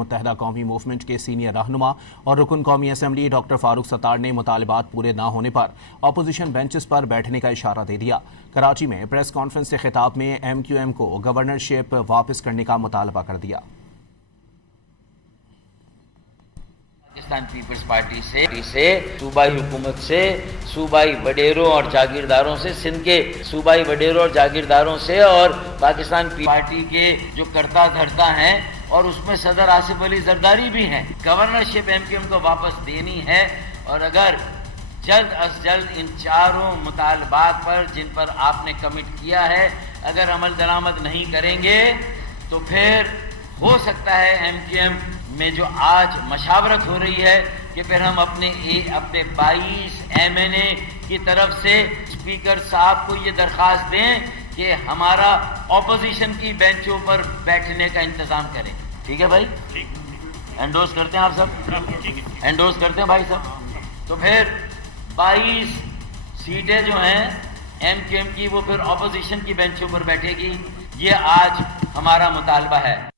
متحدہ قومی موومنٹ کے سینئر رہنما اور رکن قومی اسمبلی ڈاکٹر فاروق ستار نے مطالبات پورے نہ ہونے پر اپوزیشن بینچز پر بیٹھنے کا اشارہ دے دیا۔ کراچی میں پریس کانفرنس سے خطاب میں ایم کیو ایم کو گورنرشپ واپس کرنے کا مطالبہ کر دیا۔ پاکستان پیپلز پارٹی سے صوبائی حکومت سے، صوبائی وڈیروں اور جاگیرداروں سے، سندھ کے صوبائی وڈیروں اور جاگیرداروں سے اور پاکستان پارٹی کے جو کرتا دھرتا ہیں اور اس میں صدر آصف علی زرداری بھی ہیں، گورنرشپ ایم کیو ایم کو واپس دینی ہے۔ اور اگر جلد از جلد ان چاروں مطالبات پر جن پر آپ نے کمٹ کیا ہے اگر عمل درآمد نہیں کریں گے تو پھر ہو سکتا ہے ایم کیو ایم میں جو آج مشاورت ہو رہی ہے کہ پھر ہم اپنے 22 ایم این اے کی طرف سے اسپیکر صاحب کو یہ درخواست دیں کہ ہمارا اپوزیشن کی بینچوں پر بیٹھنے کا انتظام کریں۔ ٹھیک ہے بھائی، انڈورس کرتے ہیں آپ سب؟ انڈورس کرتے ہیں بھائی صاحب؟ تو پھر 22 سیٹیں جو ہیں ایم کیو ایم کی وہ پھر اپوزیشن کی بینچوں پر بیٹھے گی۔ یہ آج ہمارا مطالبہ ہے۔